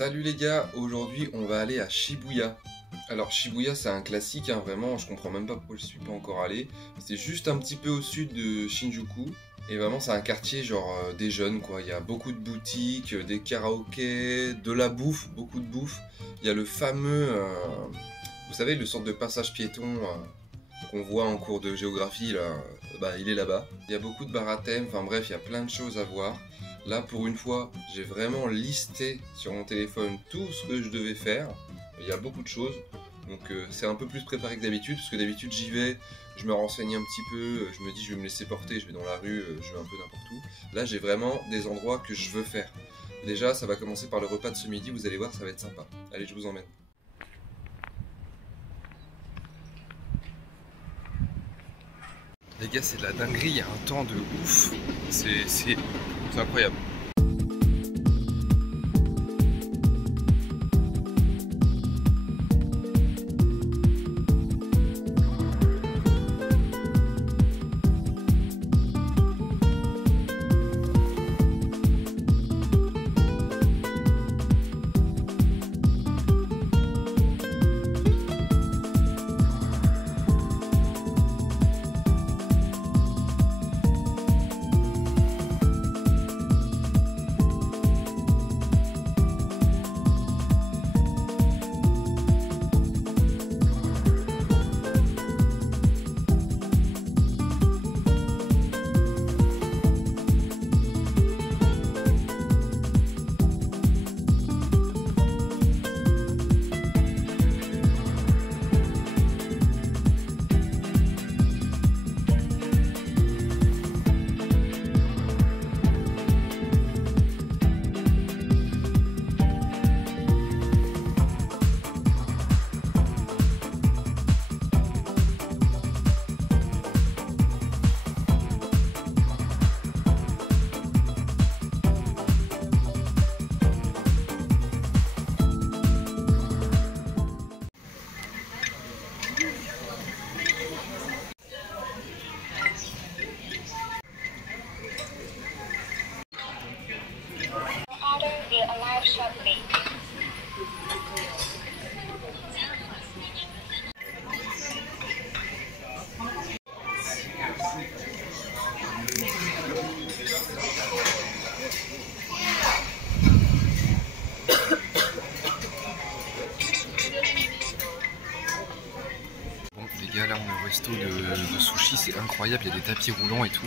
Salut les gars, aujourd'hui on va aller à Shibuya. Alors Shibuya c'est un classique, hein, vraiment, je comprends même pas pourquoi je suis pas encore allé. C'est juste un petit peu au sud de Shinjuku. Et vraiment c'est un quartier genre des jeunes quoi. Il y a beaucoup de boutiques, des karaokés, de la bouffe, beaucoup de bouffe. Il y a le fameux, vous savez, le sorte de passage piéton qu'on voit en cours de géographie là, bah il est là-bas. Il y a beaucoup de bars à thème, enfin bref, il y a plein de choses à voir. Là pour une fois, j'ai vraiment listé sur mon téléphone tout ce que je devais faire. Il y a beaucoup de choses, donc c'est un peu plus préparé que d'habitude, parce que d'habitude j'y vais, je me renseigne un petit peu, je me dis je vais me laisser porter, je vais dans la rue, je vais un peu n'importe où. Là j'ai vraiment des endroits que je veux faire. Déjà ça va commencer par le repas de ce midi, vous allez voir ça va être sympa. Allez, je vous emmène. Les gars, c'est de la dinguerie, il y a un temps de ouf, c'est incroyable. Bon les gars, là on est au resto de sushi, c'est incroyable, il y a des tapis roulants et tout.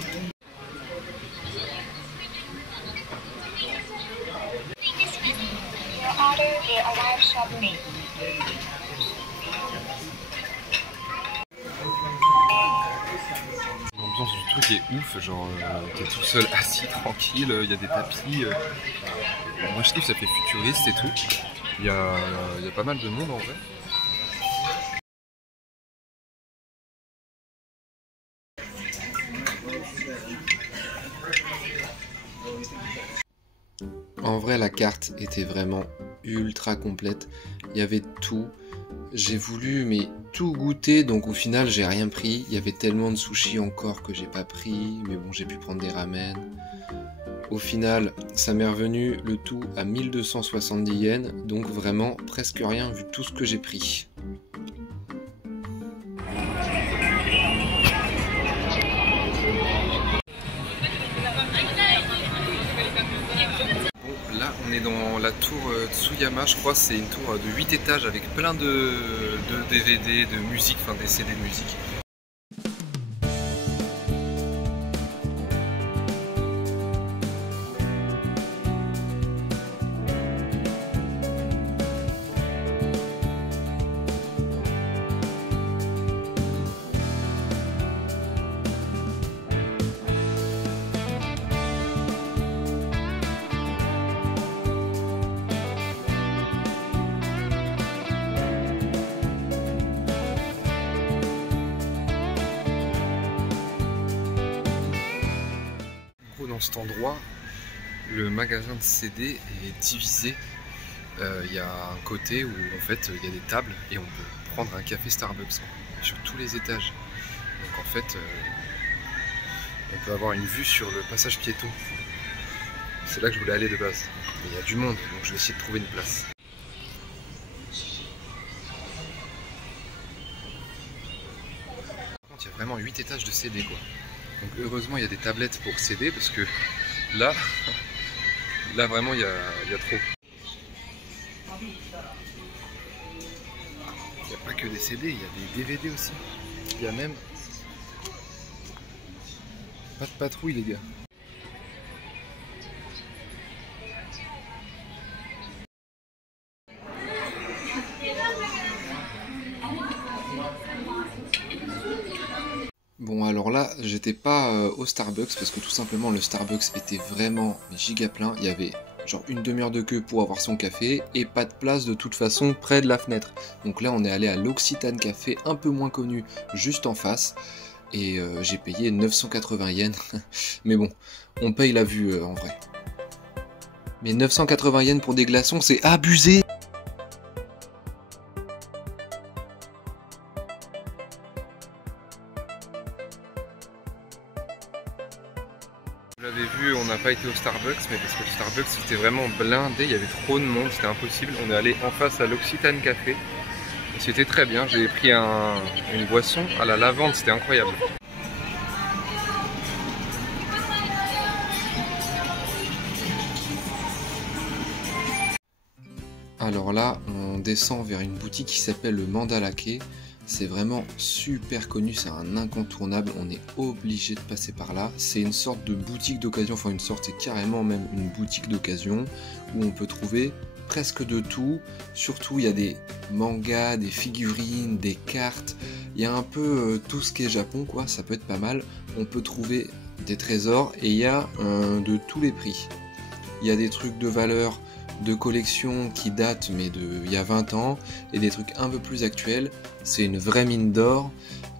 L'ambiance du truc est ouf, genre t'es tout seul assis tranquille, il y a des tapis. Moi je kiffe, ça fait futuriste et tout. Il y a pas mal de monde en vrai. En vrai, la carte était vraiment ultra complète. Il y avait tout. J'ai voulu tout goûter, donc au final j'ai rien pris. Il y avait tellement de sushis encore que j'ai pas pris, mais bon, j'ai pu prendre des ramen. Au final, ça m'est revenu le tout à 1270 yens, donc vraiment presque rien vu tout ce que j'ai pris. Là, on est dans la tour Tsuyama, je crois, c'est une tour de 8 étages avec plein de DVD, de musique, enfin des CD de musique. Dans cet endroit, le magasin de CD est divisé. Il y a un côté où en fait il y a des tables et on peut prendre un café Starbucks sur tous les étages. Donc en fait on peut avoir une vue sur le passage piéton. c'est là que je voulais aller de base. Et il y a du monde, donc je vais essayer de trouver une place. Par contre, il y a vraiment 8 étages de CD quoi. Donc heureusement il y a des tablettes pour CD parce que là, là vraiment il y a trop. Il n'y a pas que des CD, il y a des DVD aussi. Il y a même... Pas de patrouille les gars. Bon alors là, j'étais pas au Starbucks parce que tout simplement le Starbucks était vraiment giga plein. Il y avait genre une demi-heure de queue pour avoir son café et pas de place de toute façon près de la fenêtre. Donc là on est allé à l'Occitane Café, un peu moins connu, juste en face. Et j'ai payé 980 yens. Mais bon, on paye la vue en vrai. Mais 980 yens pour des glaçons, c'est abusé! Vous l'avez vu, on n'a pas été au Starbucks, mais parce que le Starbucks était vraiment blindé, il y avait trop de monde, c'était impossible. On est allé en face à l'Occitane Café. C'était très bien, j'ai pris une boisson à la lavande, c'était incroyable. Alors là, on descend vers une boutique qui s'appelle le Mandala Quai. C'est vraiment super connu, c'est un incontournable, on est obligé de passer par là. C'est une sorte de boutique d'occasion, enfin une sorte, c'est carrément même une boutique d'occasion où on peut trouver presque de tout. Surtout il y a des mangas, des figurines, des cartes, il y a un peu tout ce qui est Japon quoi, ça peut être pas mal. On peut trouver des trésors et il y a de tous les prix. Il y a des trucs de valeur, de collection qui datent mais il y a 20 ans et des trucs un peu plus actuels. C'est une vraie mine d'or,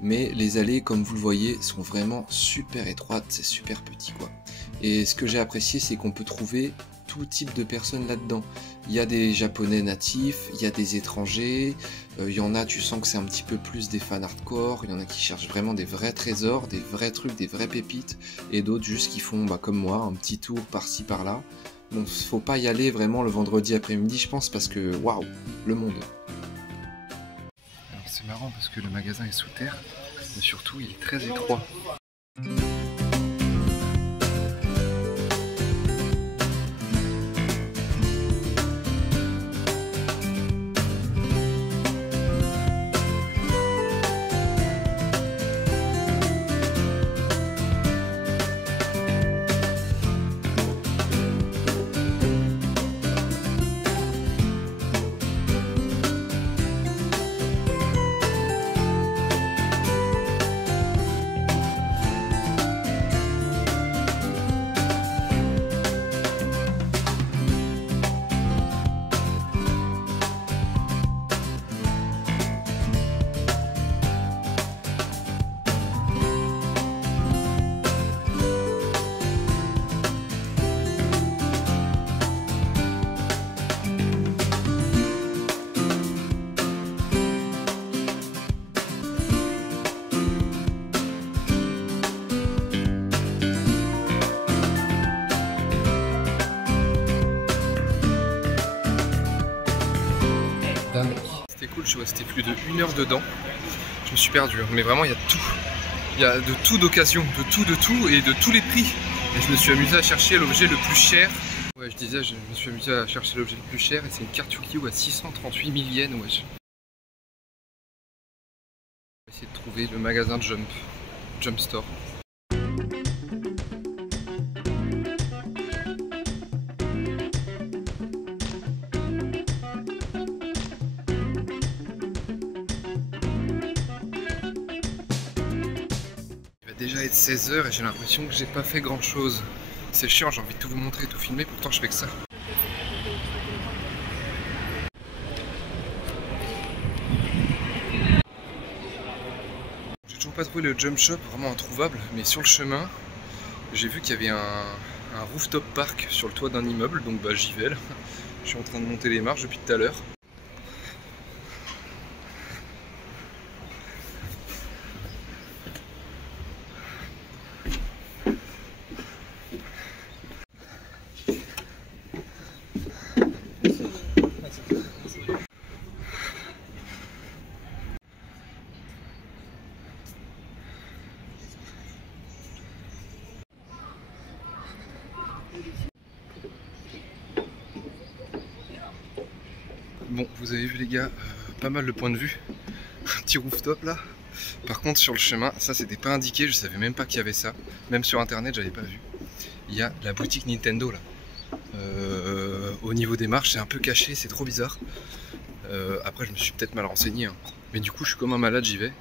mais les allées comme vous le voyez sont vraiment super étroites, c'est super petit quoi. Et ce que j'ai apprécié c'est qu'on peut trouver tout type de personnes là-dedans. Il y a des japonais natifs, il y a des étrangers, il y en a tu sens que c'est un petit peu plus des fans hardcore, il y en a qui cherchent vraiment des vrais trésors, des vrais trucs, des vraies pépites, et d'autres juste qui font comme moi un petit tour par-ci par-là. Donc faut pas y aller vraiment le vendredi après-midi je pense parce que waouh, le monde. Alors c'est marrant parce que le magasin est sous terre, mais surtout il est très étroit. C'était cool, je suis resté plus de 1 heure dedans. Je me suis perdu, mais vraiment il y a tout. Il y a de tout d'occasion, de tout et de tous les prix. Et je me suis amusé à chercher l'objet le plus cher. Ouais, je disais, je me suis amusé à chercher l'objet le plus cher et c'est une carte Yu-Gi-Oh à 638 000 yens, wesh. On va essayer de trouver le magasin Jump Store. Déjà être 16 h et j'ai l'impression que j'ai pas fait grand chose. C'est chiant, j'ai envie de tout vous montrer, tout filmer, pourtant je fais que ça. J'ai toujours pas trouvé le jump shop, vraiment introuvable, mais sur le chemin, j'ai vu qu'il y avait un rooftop park sur le toit d'un immeuble, donc bah j'y vais là. Je suis en train de monter les marches depuis tout à l'heure. Bon, vous avez vu les gars, pas mal de points de vue. Un petit rooftop là. Par contre sur le chemin, ça c'était pas indiqué, je savais même pas qu'il y avait ça. Même sur internet j'avais pas vu. Il y a la boutique Nintendo là. Au niveau des marches c'est un peu caché, c'est trop bizarre. Après je me suis peut-être mal renseigné hein. Mais du coup je suis comme un malade, j'y vais.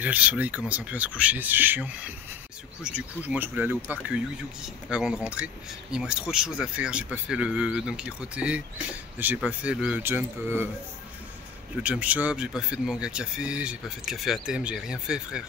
Et là le soleil commence un peu à se coucher, c'est chiant. Il se couche, du coup moi je voulais aller au parc Yu-Yugi avant de rentrer. Il me reste trop de choses à faire, j'ai pas fait le Don Quijote, j'ai pas fait le jump shop, j'ai pas fait de manga café, j'ai pas fait de café à thème, j'ai rien fait frère.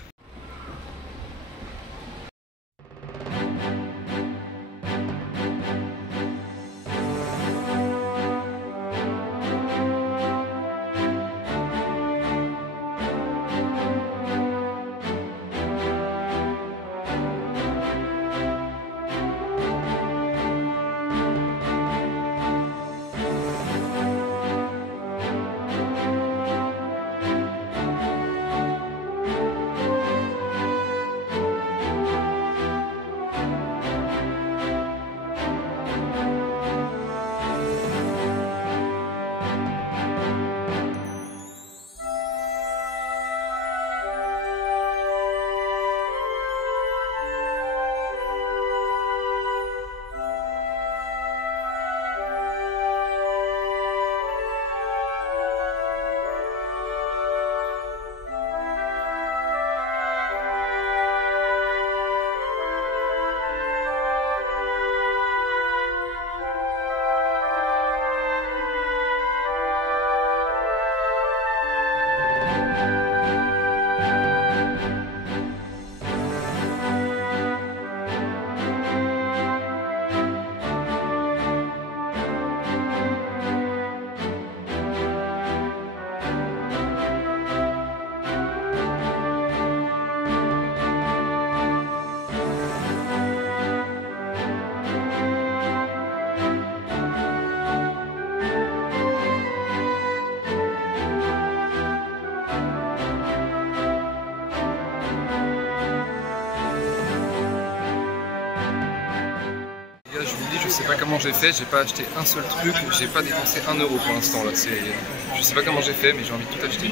Je sais pas comment j'ai fait, j'ai pas acheté un seul truc, j'ai pas dépensé 1 euro pour l'instant là. Je sais pas comment j'ai fait mais j'ai envie de tout acheter.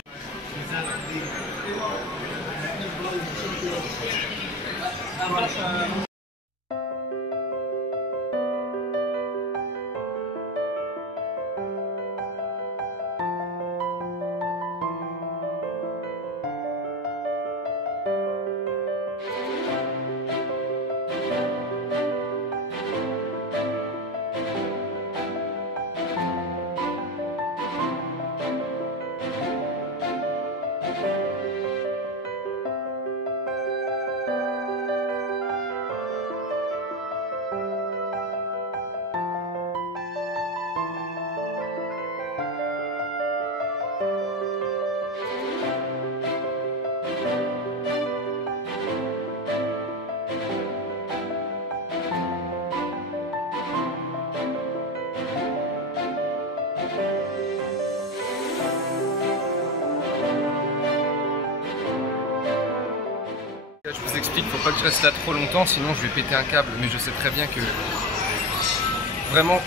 Je vous explique, faut pas que je reste là trop longtemps, sinon je vais péter un câble. Mais je sais très bien que vraiment,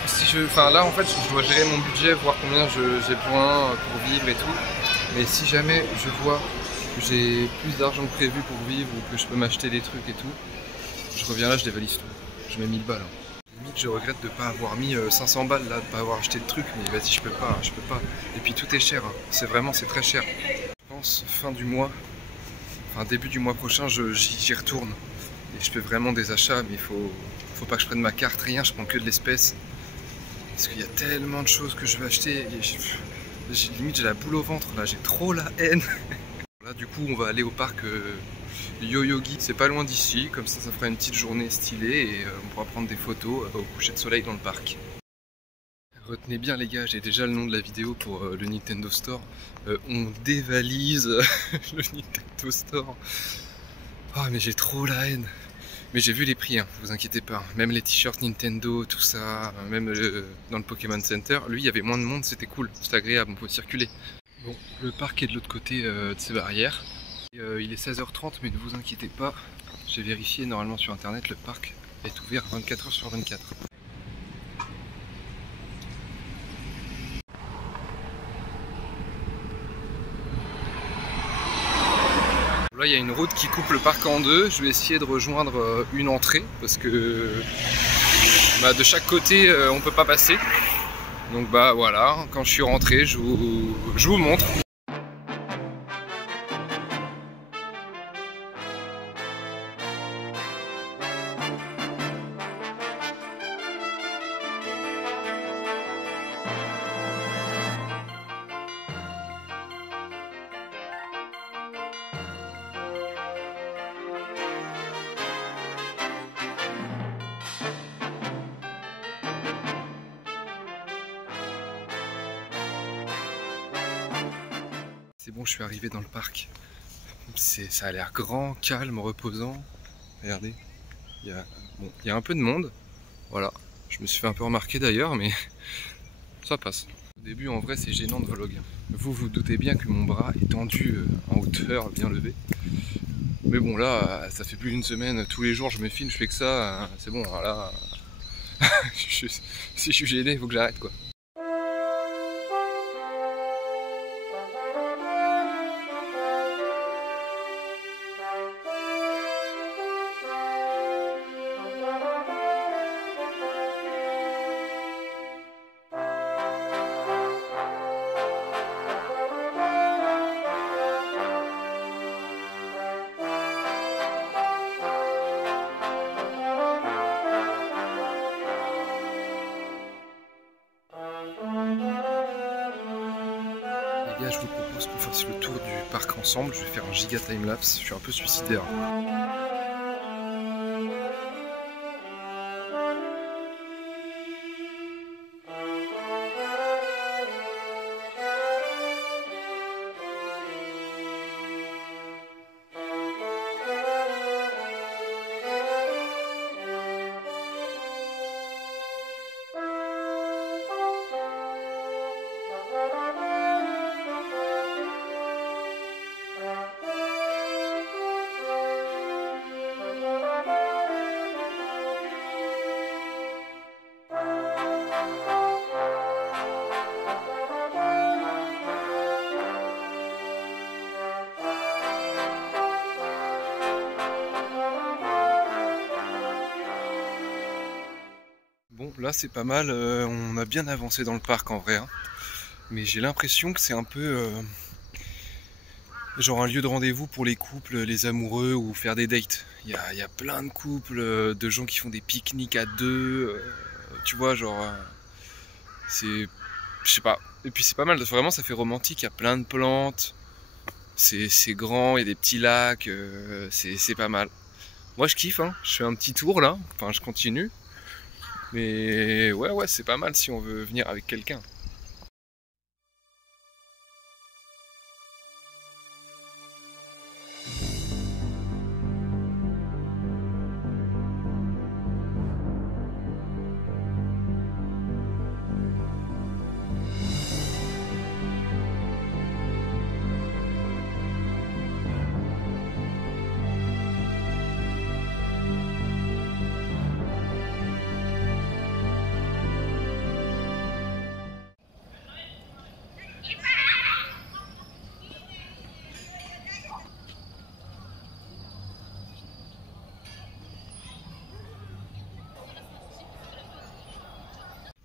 là en fait, je dois gérer mon budget, voir combien j'ai besoin pour vivre et tout. Mais si jamais je vois que j'ai plus d'argent que prévu pour vivre ou que je peux m'acheter des trucs et tout, je reviens là, je dévalise tout. Je mets 1000 balles. Limite, je regrette de pas avoir mis 500 balles là, de pas avoir acheté le truc. Mais vas-y, je peux pas. Et puis tout est cher. Hein. C'est très cher. Je pense fin du mois. Enfin, début du mois prochain, j'y retourne. Et je fais vraiment des achats, mais il faut pas que je prenne ma carte, rien, je prends que de l'espèce. Parce qu'il y a tellement de choses que je veux acheter. Et limite, j'ai la boule au ventre, là, j'ai trop la haine. Là, du coup, on va aller au parc Yoyogi. C'est pas loin d'ici, comme ça fera une petite journée stylée et on pourra prendre des photos au coucher de soleil dans le parc. Retenez bien les gars, j'ai déjà le nom de la vidéo pour le Nintendo Store. On dévalise le Nintendo Store. Oh mais j'ai trop la haine. Mais j'ai vu les prix, hein, vous inquiétez pas. Même les t-shirts Nintendo, tout ça, même dans le Pokémon Center. Lui, il y avait moins de monde, c'était cool, c'était agréable, on pouvait circuler. Bon, le parc est de l'autre côté de ces barrières. Et, il est 16h30, mais ne vous inquiétez pas. J'ai vérifié normalement sur internet, le parc est ouvert 24 h sur 24. Là il y a une route qui coupe le parc en deux, je vais essayer de rejoindre une entrée parce que de chaque côté on peut pas passer. Donc bah voilà, quand je suis rentré je vous montre. C'est bon, je suis arrivé dans le parc. Ça a l'air grand, calme, reposant. Regardez, il y a un peu de monde. Voilà, je me suis fait un peu remarquer d'ailleurs, mais ça passe. Au début, en vrai, c'est gênant de vlog. Vous vous doutez bien que mon bras est tendu en hauteur, bien levé. Mais bon, là, ça fait plus d'une semaine, tous les jours je me filme, je fais que ça. C'est bon, là, si je suis gêné, il faut que j'arrête quoi. Les gars, je vous propose qu'on fasse le tour du parc ensemble. Je vais faire un giga timelapse, je suis un peu suicidaire. Bon, là c'est pas mal, on a bien avancé dans le parc en vrai, hein. Mais j'ai l'impression que c'est un peu genre un lieu de rendez-vous pour les couples, les amoureux ou faire des dates. Il y a plein de couples, de gens qui font des pique-niques à deux, tu vois, genre c'est, je sais pas. Et puis c'est pas mal, vraiment ça fait romantique, il y a plein de plantes, c'est grand, il y a des petits lacs, c'est pas mal. Moi je kiffe, hein. Je fais un petit tour là, enfin je continue. Mais ouais, c'est pas mal si on veut venir avec quelqu'un.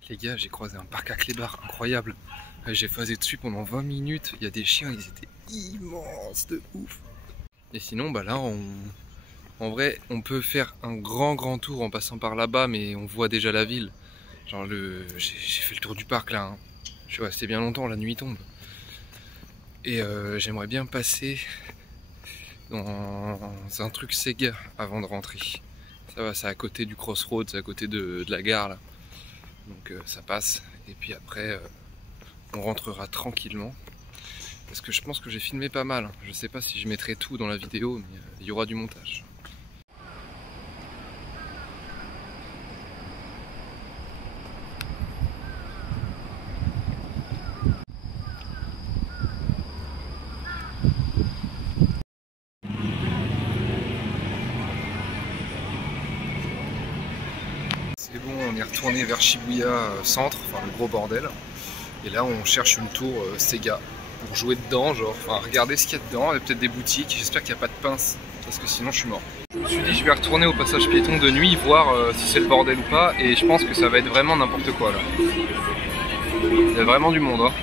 Les gars, j'ai croisé un parc à clébards incroyable. J'ai phasé dessus pendant 20 minutes. Il y a des chiens, ils étaient immenses de ouf. Et sinon, bah là, en vrai, on peut faire un grand tour en passant par là-bas, mais on voit déjà la ville. Genre, j'ai fait le tour du parc là. Hein. Je suis resté bien longtemps, la nuit tombe. Et j'aimerais bien passer dans un truc Sega avant de rentrer. Ça va, c'est à côté du Crossroads, c'est à côté de la gare là. Donc ça passe, et puis après on rentrera tranquillement. Parce que je pense que j'ai filmé pas mal. Je sais pas si je mettrai tout dans la vidéo, mais il y aura du montage. C'est bon, on est retourné vers Shibuya centre, enfin le gros bordel. Et là on cherche une tour Sega pour jouer dedans, genre, enfin regarder ce qu'il y a dedans, il y a peut-être des boutiques, j'espère qu'il n'y a pas de pince, parce que sinon je suis mort. Je me suis dit je vais retourner au passage piéton de nuit, voir si c'est le bordel ou pas, et je pense que ça va être vraiment n'importe quoi là. Il y a vraiment du monde, hein.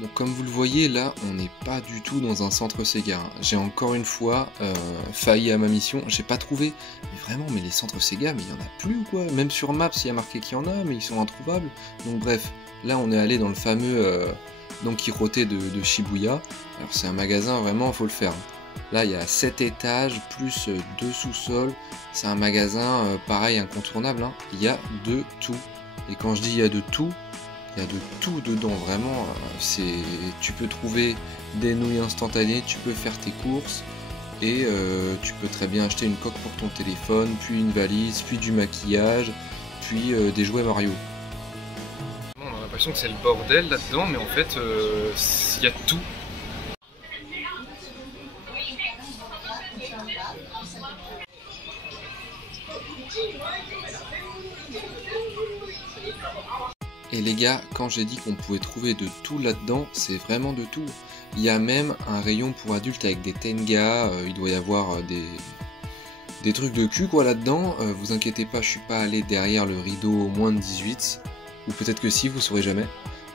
Donc comme vous le voyez, là, on n'est pas du tout dans un centre Sega. J'ai encore une fois failli à ma mission. J'ai pas trouvé. Mais vraiment, mais les centres Sega, mais il y en a plus ou quoi? Même sur Maps, il y a marqué qu'il y en a, mais ils sont introuvables. Donc bref, là, on est allé dans le fameux Don Quijote de Shibuya. Alors c'est un magasin, vraiment, faut le faire. Là, il y a 7 étages, plus 2 sous-sols. C'est un magasin, pareil, incontournable, hein. Il y a de tout. Et quand je dis il y a de tout, il y a de tout dedans, vraiment. Tu peux trouver des nouilles instantanées, tu peux faire tes courses, et tu peux très bien acheter une coque pour ton téléphone, puis une valise, puis du maquillage, puis des jouets Mario. On a l'impression que c'est le bordel là-dedans, mais en fait, il y a tout. Et les gars, quand j'ai dit qu'on pouvait trouver de tout là-dedans, c'est vraiment de tout. Il y a même un rayon pour adultes avec des Tenga, il doit y avoir des trucs de cul quoi là-dedans. Vous inquiétez pas, je suis pas allé derrière le rideau au moins de 18, ou peut-être que si, vous saurez jamais.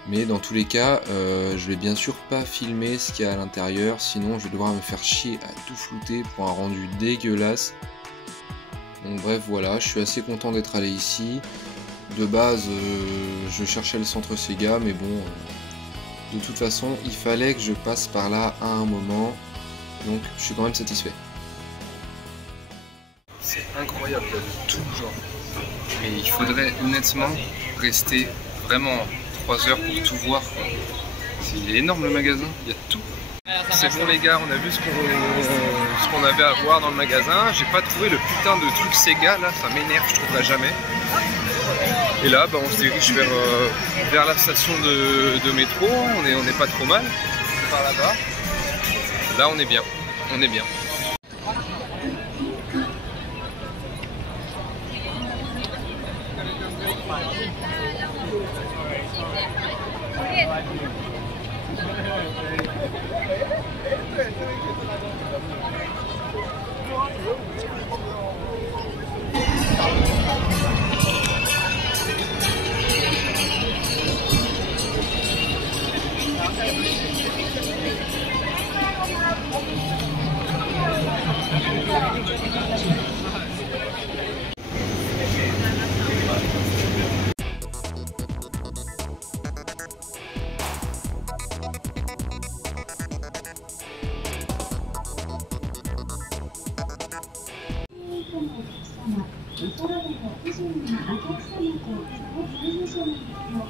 Mais dans tous les cas, je vais bien sûr pas filmer ce qu'il y a à l'intérieur, sinon je vais devoir me faire chier à tout flouter pour un rendu dégueulasse. Donc bref, voilà, je suis assez content d'être allé ici. De base, je cherchais le centre Sega, mais bon, de toute façon, il fallait que je passe par là à un moment, donc je suis quand même satisfait. C'est incroyable, il y a de tout genre. Mais il faudrait honnêtement rester vraiment 3 heures pour tout voir. Il est énorme le magasin, il y a tout. C'est bon les gars, on a vu ce qu'on avait à voir dans le magasin. J'ai pas trouvé le putain de truc Sega là, ça m'énerve, je trouverai jamais. Et là, bah, on se dirige vers la station de métro, on est pas trop mal, par là-bas. Là, on est bien, on est bien.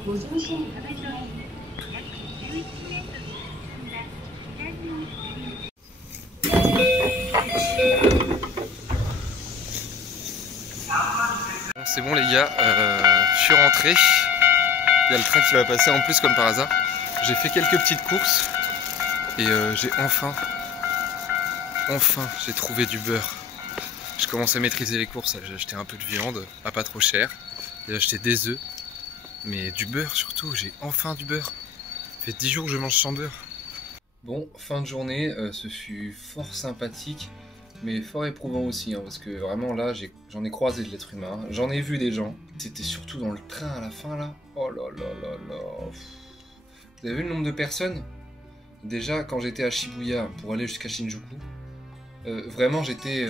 Bon, c'est bon les gars, je suis rentré. Il y a le train qui va passer en plus comme par hasard. J'ai fait quelques petites courses et j'ai enfin j'ai trouvé du beurre. Je commence à maîtriser les courses, j'ai acheté un peu de viande, à pas trop cher. J'ai acheté des œufs, mais du beurre surtout, j'ai enfin du beurre. Ça fait 10 jours que je mange sans beurre. Bon, fin de journée, ce fut fort sympathique, mais fort éprouvant aussi, hein, parce que vraiment là, j'en ai croisé de l'être humain, j'en ai vu des gens. C'était surtout dans le train à la fin là, oh là là là là. Vous avez vu le nombre de personnes? Déjà, quand j'étais à Shibuya pour aller jusqu'à Shinjuku, vraiment j'étais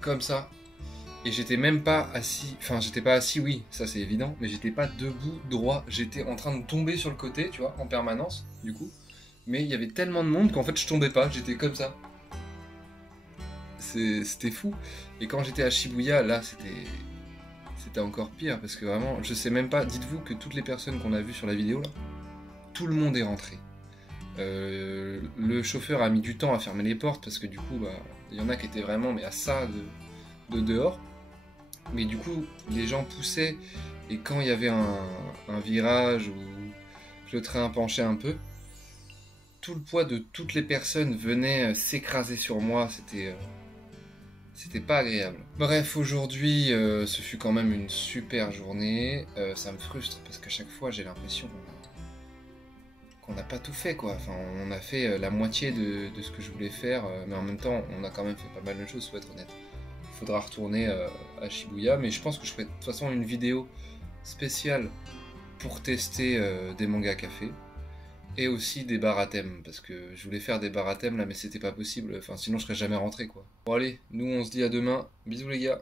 comme ça, et j'étais même pas assis, enfin j'étais pas assis, oui, ça c'est évident, mais j'étais pas debout, droit, j'étais en train de tomber sur le côté, tu vois, en permanence, du coup. Mais il y avait tellement de monde qu'en fait je tombais pas, j'étais comme ça. C'était fou. Et quand j'étais à Shibuya, là c'était encore pire parce que vraiment, je sais même pas, dites-vous que toutes les personnes qu'on a vues sur la vidéo là, tout le monde est rentré. Le chauffeur a mis du temps à fermer les portes parce que du coup, bah, il y en a qui étaient vraiment mais à ça de dehors. Mais du coup, les gens poussaient et quand il y avait un virage ou que le train penchait un peu, tout le poids de toutes les personnes venait s'écraser sur moi. C'était pas agréable. Bref, aujourd'hui, ce fut quand même une super journée. Ça me frustre parce qu'à chaque fois, j'ai l'impression qu'on n'a pas tout fait, quoi. Enfin, on a fait la moitié de ce que je voulais faire, mais en même temps, on a quand même fait pas mal de choses, faut être honnête. Il faudra retourner à Shibuya, mais je pense que je ferai de toute façon une vidéo spéciale pour tester des mangas café. Et aussi des bars à thème, parce que je voulais faire des bars à thème là, mais c'était pas possible. Enfin, sinon je serais jamais rentré, quoi. Bon allez, nous on se dit à demain. Bisous les gars.